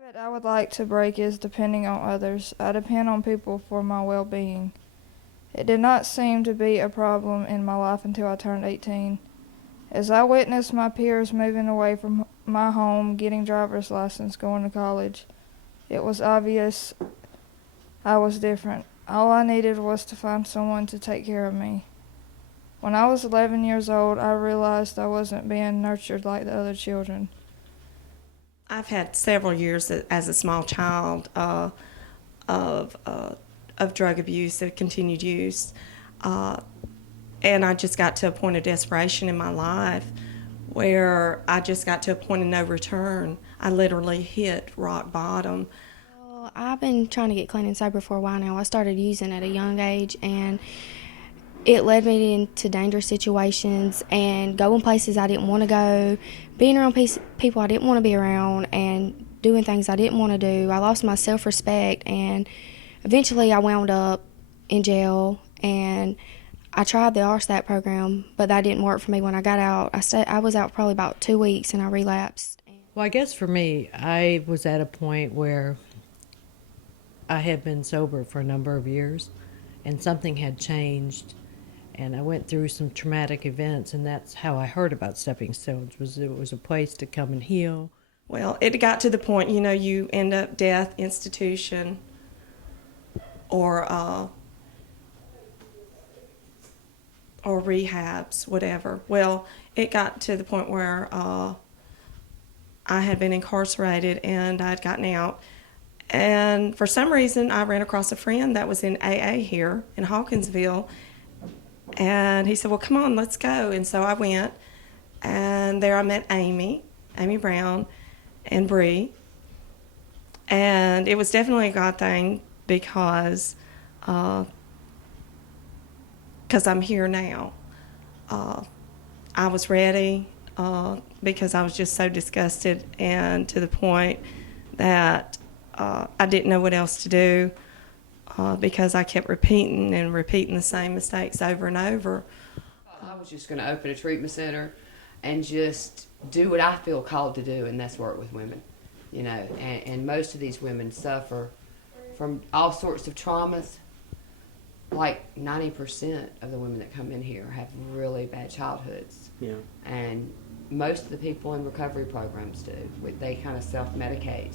Habit I would like to break is depending on others. I depend on people for my well being. It did not seem to be a problem in my life until I turned 18. As I witnessed my peers moving away from my home, getting driver's license, going to college, it was obvious I was different. All I needed was to find someone to take care of me. When I was 11 years old, I realized I wasn't being nurtured like the other children. I've had several years as a small child of of drug abuse, of continued use, uh, and I just got to a point of desperation in my life where I just got to a point of no return. I literally hit rock bottom. Well, I've been trying to get clean and sober for a while now. I started using at a young age, and it led me into dangerous situations and going places I didn't want to go, being around people I didn't want to be around, and doing things I didn't want to do. I lost my self-respect, and eventually I wound up in jail, and I tried the RSTAT program, but that didn't work for me. When I got out, I was out probably about 2 weeks, and I relapsed. Well, I guess for me, I was at a point where I had been sober for a number of years and something had changed, and I went through some traumatic events, and that's how I heard about Stepping Stones. It was a place to come and heal. Well, it got to the point, you know, you end up death, institution, or or rehabs, whatever. Well, it got to the point where I had been incarcerated and I'd gotten out. And for some reason, I ran across a friend that was in AA here in Hawkinsville. And he said, well, come on, let's go. And so I went. And there I met Amy Brown, and Bree. And it was definitely a God thing because I'm here now. I was ready because I was just so disgusted and to the point that I didn't know what else to do because I kept repeating the same mistakes over and over. I was just going to open a treatment center and just do what I feel called to do, and that's work with women. You know, and most of these women suffer from all sorts of traumas. Like 90% of the women that come in here have really bad childhoods. Yeah. And most of the people in recovery programs do. They kind of self-medicate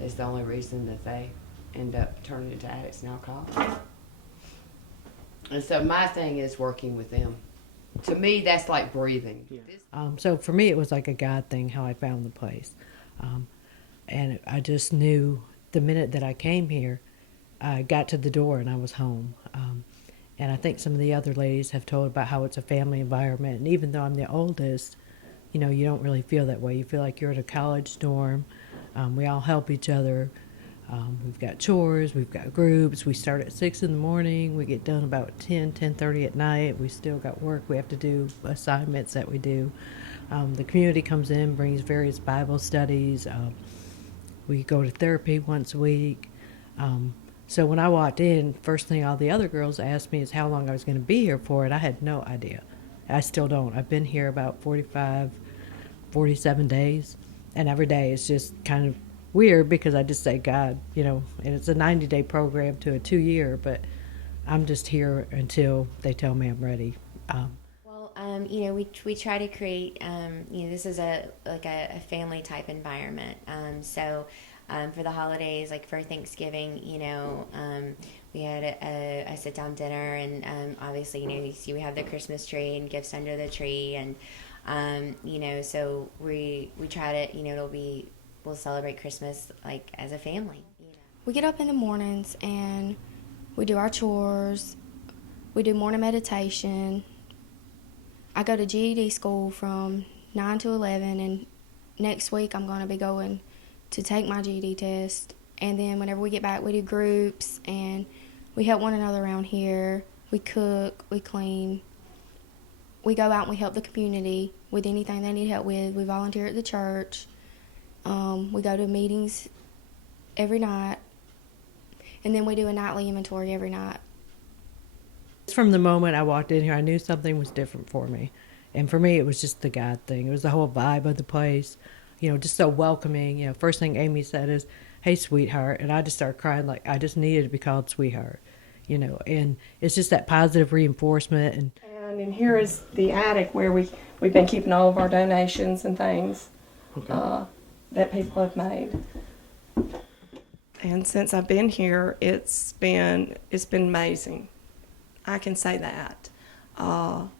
is the only reason that they end up turning into addicts and alcoholics. And so my thing is working with them. To me, that's like breathing. Yeah. So for me, it was like a God thing how I found the place. And I just knew the minute that I came here, I got to the door and I was home. And I think some of the other ladies have told about how it's a family environment. And even though I'm the oldest, you know, you don't really feel that way. You feel like you're in a college dorm. We all help each other. We've got chores, we've got groups. We start at 6 in the morning. We get done about 10:30 at night. We still got work. We have to do assignments that we do. The community comes in, brings various Bible studies. We go to therapy once a week. So when I walked in, first thing all the other girls asked me is how long I was going to be here for, and I had no idea. I still don't. I've been here about 45, 47 days, and every day is just kind of weird because I just say, God, you know, and it's a 90-day program to a 2-year, but I'm just here until they tell me I'm ready. You know, we try to create, you know, this is a family type environment. For the holidays, like for Thanksgiving, you know, we had a sit down dinner, and obviously, you know, you see we have the Christmas tree and gifts under the tree, and you know, so we try to, you know, we'll celebrate Christmas like as a family. You know. We get up in the mornings and we do our chores. We do morning meditation. I go to GED school from 9 to 11, and next week I'm going to be going to take my GED test. And then whenever we get back, we do groups, and we help one another around here. We cook, we clean. We go out and we help the community with anything they need help with. We volunteer at the church. We go to meetings every night. And then we do a nightly inventory every night. From the moment I walked in here, I knew something was different for me. And for me, it was just the God thing. It was the whole vibe of the place. just so welcoming. First thing Amy said is, "Hey, sweetheart," and I just started crying like I just needed to be called sweetheart. And it's just that positive reinforcement. And in here is the attic where we've been keeping all of our donations and things that people have made. And since I've been here, it's been amazing. I can say that. And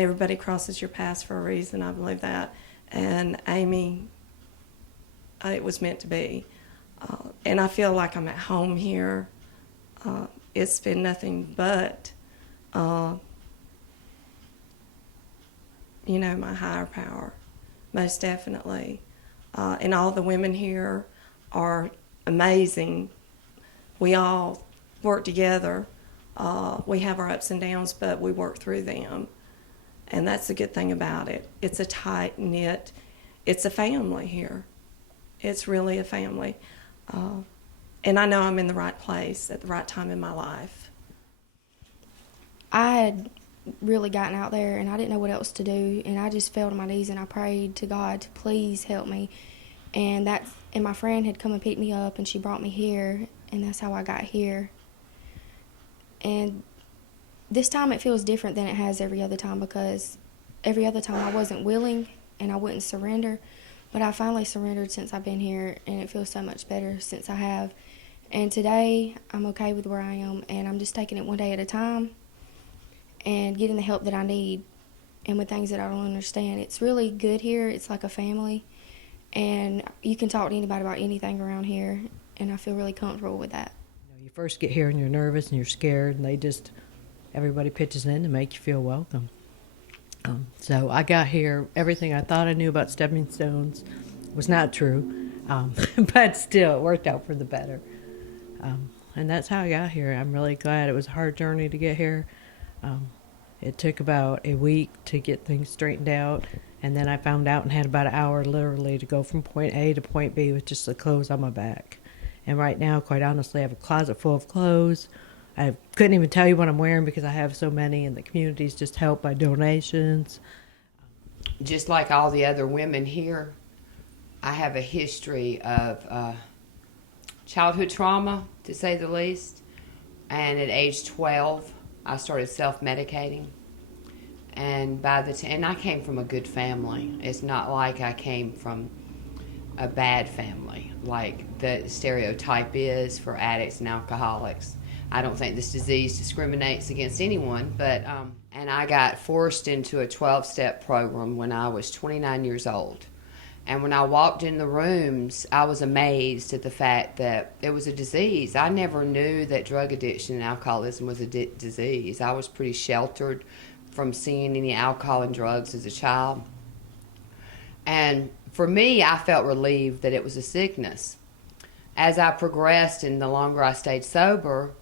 everybody crosses your paths for a reason. I believe that. And Amy, it was meant to be. And I feel like I'm at home here. It's been nothing but, my higher power, most definitely. And all the women here are amazing. We all work together. We have our ups and downs, but we work through them. And that's the good thing about it. It's a tight-knit, it's a family here. It's really a family. And I know I'm in the right place at the right time in my life. I had really gotten out there and I didn't know what else to do, and I just fell to my knees and I prayed to God to please help me. And my friend had come and picked me up and she brought me here, and that's how I got here. And this time it feels different than it has every other time, because every other time I wasn't willing and I wouldn't surrender, but I finally surrendered since I've been here, and it feels so much better since I have. And today I'm okay with where I am, and I'm just taking it one day at a time and getting the help that I need, and with things that I don't understand. It's really good here. It's like a family, and you can talk to anybody about anything around here, and I feel really comfortable with that. You first get here and you're nervous and you're scared, and everybody pitches in to make you feel welcome. So I got here, everything I thought I knew about stepping stones was not true, but still it worked out for the better. And that's how I got here. I'm really glad. It was a hard journey to get here. It took about a week to get things straightened out, and then I found out and had about an hour literally to go from point A to point B with just the clothes on my back. And right now, quite honestly, I have a closet full of clothes. I couldn't even tell you what I'm wearing because I have so many, and the community's just helped by donations. Just like all the other women here, I have a history of childhood trauma, to say the least. And at age 12, I started self-medicating. And and I came from a good family. It's not like I came from a bad family, like the stereotype is for addicts and alcoholics. I don't think this disease discriminates against anyone, but and I got forced into a 12-step program when I was 29 years old. And when I walked in the rooms, I was amazed at the fact that it was a disease. I never knew that drug addiction and alcoholism was a disease. I was pretty sheltered from seeing any alcohol and drugs as a child. And for me, I felt relieved that it was a sickness. As I progressed and the longer I stayed sober,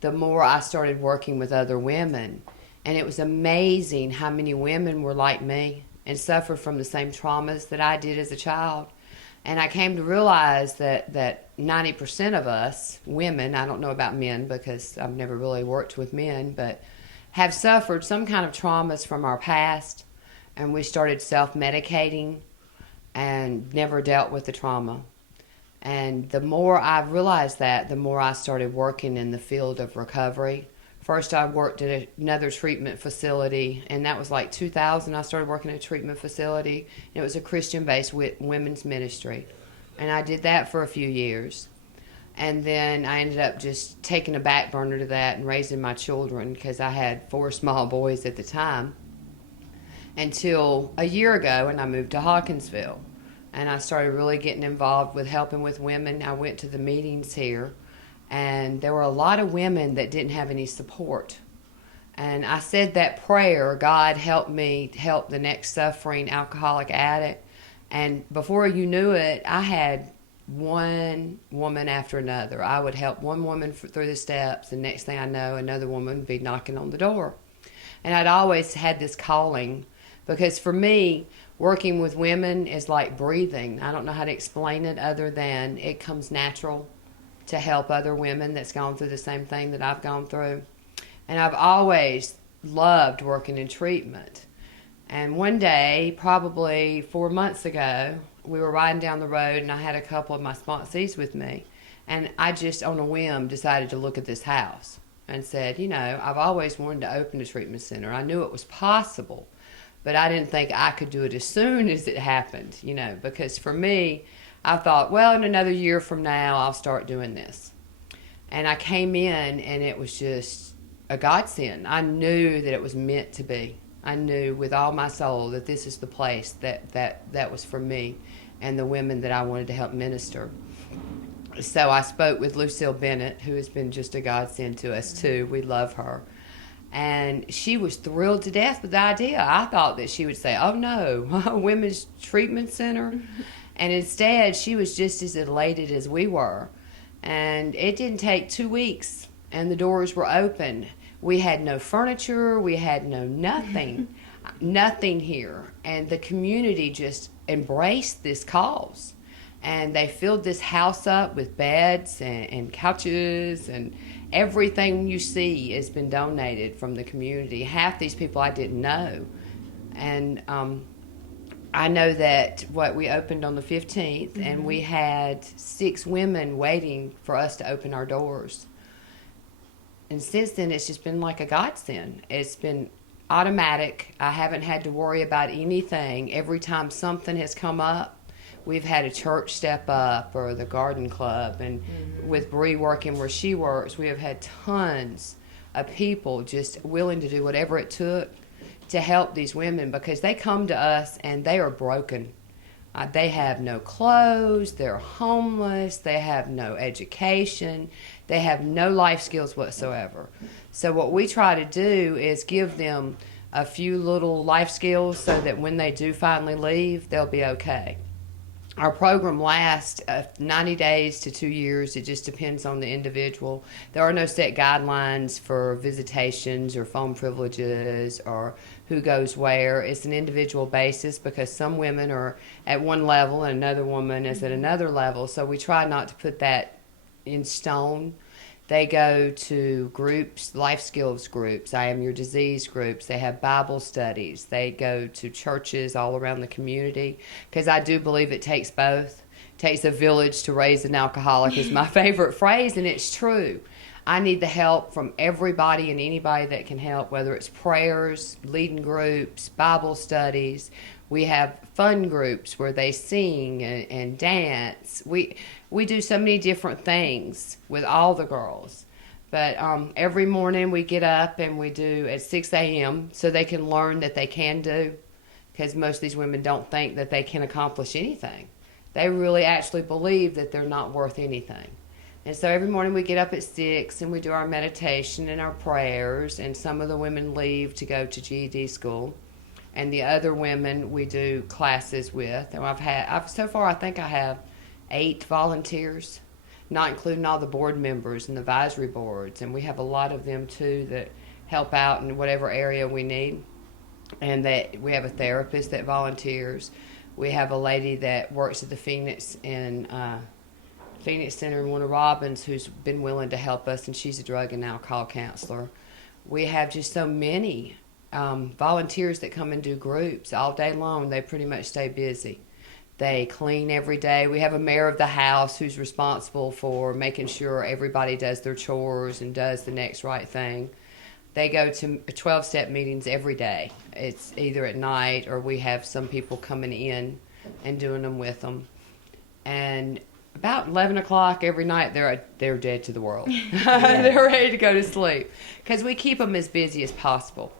the more I started working with other women. And it was amazing how many women were like me and suffered from the same traumas that I did as a child. And I came to realize that 90% of us, women, I don't know about men because I've never really worked with men, but have suffered some kind of traumas from our past. And we started self-medicating and never dealt with the trauma. And the more I realized that, the more I started working in the field of recovery. First, I worked at another treatment facility, and that was like 2000. I started working at a treatment facility, and it was a Christian-based women's ministry. And I did that for a few years. And then I ended up just taking a back burner to that and raising my children, because I had 4 small boys at the time, until a year ago, and I moved to Hawkinsville. And I started really getting involved with helping with women. I went to the meetings here, and there were a lot of women that didn't have any support. And I said that prayer, God help me help the next suffering alcoholic addict. And before you knew it, I had one woman after another. I would help one woman through the steps, and next thing I know, another woman would be knocking on the door. And I'd always had this calling, because for me, working with women is like breathing. I don't know how to explain it other than it comes natural to help other women that's gone through the same thing that I've gone through. And I've always loved working in treatment. And one day, probably 4 months ago, we were riding down the road, and I had a couple of my sponsees with me. And I just, on a whim, decided to look at this house and said, you know, I've always wanted to open a treatment center. I knew it was possible, but I didn't think I could do it as soon as it happened, you know, because for me, I thought, well, in another year from now, I'll start doing this. And I came in, and it was just a godsend. I knew that it was meant to be. I knew with all my soul that this is the place that was for me and the women that I wanted to help minister. So I spoke with Lucille Bennett, who has been just a godsend to us too. We love her. And she was thrilled to death with the idea. I thought that she would say, oh no, a women's treatment center. And instead, she was just as elated as we were. And it didn't take 2 weeks, and the doors were open. We had no furniture, we had no nothing, nothing here. And the community just embraced this cause. And they filled this house up with beds and couches, and everything you see has been donated from the community. Half these people I didn't know. And I know that we opened on the 15th, and we had 6 women waiting for us to open our doors. And since then, it's just been like a godsend. It's been automatic. I haven't had to worry about anything. Every time something has come up, we've had a church step up or the garden club. And with Bree working where she works, we have had tons of people just willing to do whatever it took to help these women, because they come to us and they are broken. They have no clothes, they're homeless, they have no education, they have no life skills whatsoever. So what we try to do is give them a few little life skills so that when they do finally leave, they'll be okay. Our program lasts 90 days to 2 years. It just depends on the individual. There are no set guidelines for visitations or phone privileges or who goes where. It's an individual basis because some women are at one level and another woman is at another level. So we try not to put that in stone. They go to groups, life skills groups, I Am Your Disease groups. They have Bible studies. They go to churches all around the community, because I do believe it takes both. It takes a village to raise an alcoholic is my favorite phrase, and it's true. I need the help from everybody and anybody that can help, whether it's prayers, leading groups, Bible studies. We have fun groups where they sing and dance. We do so many different things with all the girls. But every morning we get up and we do at 6 a.m. so they can learn that they can do, because most of these women don't think that they can accomplish anything. They really actually believe that they're not worth anything. And so every morning we get up at 6 and we do our meditation and our prayers, and some of the women leave to go to GED school. And the other women we do classes with. And so far I think I have 8 volunteers, not including all the board members and the advisory boards. And we have a lot of them too that help out in whatever area we need. And that we have a therapist that volunteers. We have a lady that works at the Phoenix Center in Warner Robins who's been willing to help us, and she's a drug and alcohol counselor. We have just so many volunteers that come and do groups all day long. They pretty much stay busy. They clean every day. We have a mayor of the house who's responsible for making sure everybody does their chores and does the next right thing. They go to 12-step meetings every day. It's either at night or we have some people coming in and doing them with them. And about 11 o'clock every night, they're dead to the world. They're ready to go to sleep, because we keep them as busy as possible.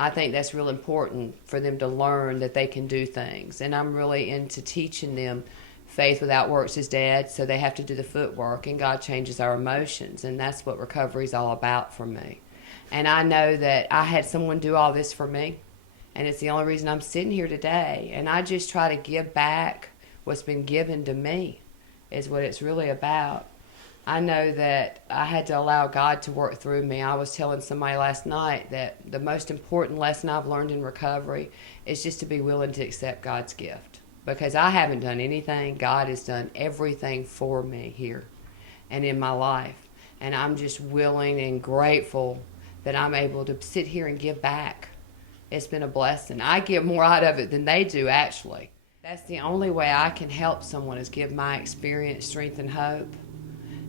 I think that's real important for them to learn that they can do things. And I'm really into teaching them faith without works is dead, so they have to do the footwork, and God changes our emotions. And that's what recovery is all about for me. And I know that I had someone do all this for me, and it's the only reason I'm sitting here today. And I just try to give back what's been given to me is what it's really about. I know that I had to allow God to work through me. I was telling somebody last night that the most important lesson I've learned in recovery is just to be willing to accept God's gift. Because I haven't done anything. God has done everything for me here and in my life. And I'm just willing and grateful that I'm able to sit here and give back it's been a blessing. I get more out of it than they do, actually. That's the only way I can help someone, is give my experience, strength, and hope.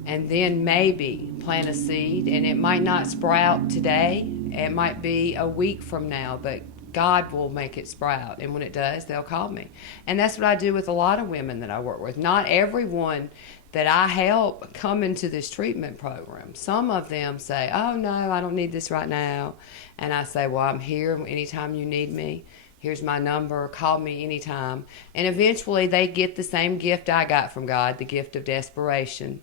And then maybe plant a seed, and it might not sprout today. It might be a week from now, but God will make it sprout. And when it does, they'll call me. And that's what I do with a lot of women that I work with. Not everyone that I help come into this treatment program. Some of them say, oh, no, I don't need this right now. And I say, well, I'm here anytime you need me. Here's my number. Call me anytime. And eventually they get the same gift I got from God, the gift of desperation.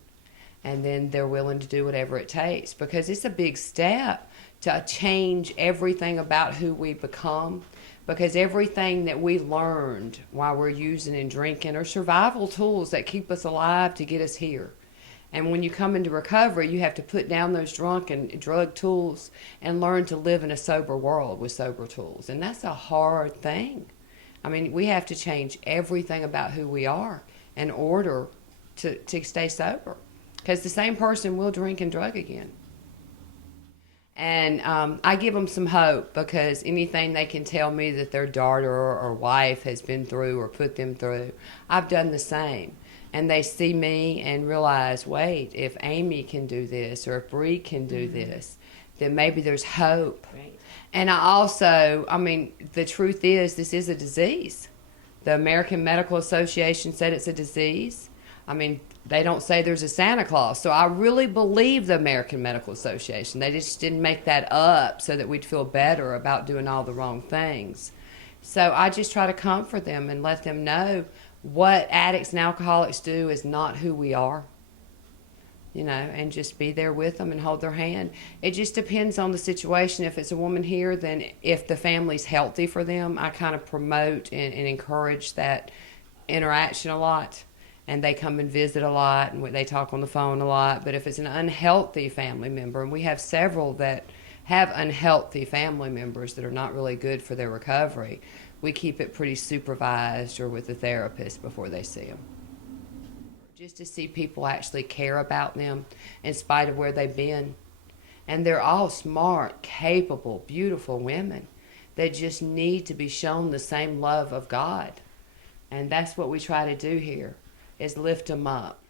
And then they're willing to do whatever it takes, because it's a big step to change everything about who we become, because everything that we learned while we're using and drinking are survival tools that keep us alive to get us here. And when you come into recovery, you have to put down those drunk and drug tools and learn to live in a sober world with sober tools. And that's a hard thing. I mean, we have to change everything about who we are in order to stay sober, because the same person will drink and drug again. And I give them some hope, because anything they can tell me that their daughter or wife has been through or put them through, I've done the same. And they see me and realize, wait, if Amy can do this, or if Bree can do this, then maybe there's hope. Right. And I also, I mean, the truth is, this is a disease. The American Medical Association said it's a disease. I mean, they don't say there's a Santa Claus. So I really believe the American Medical Association. They just didn't make that up so that we'd feel better about doing all the wrong things. So I just try to comfort them and let them know what addicts and alcoholics do is not who we are. You know, and just be there with them and hold their hand. It just depends on the situation. If it's a woman here, then if the family's healthy for them, I kind of promote and encourage that interaction a lot. And they come and visit a lot, and they talk on the phone a lot. But if it's an unhealthy family member, and we have several that have unhealthy family members that are not really good for their recovery, we keep it pretty supervised or with a therapist before they see them. Just to see people actually care about them in spite of where they've been. And they're all smart, capable, beautiful women that just need to be shown the same love of God. And that's what we try to do here, is lift them up.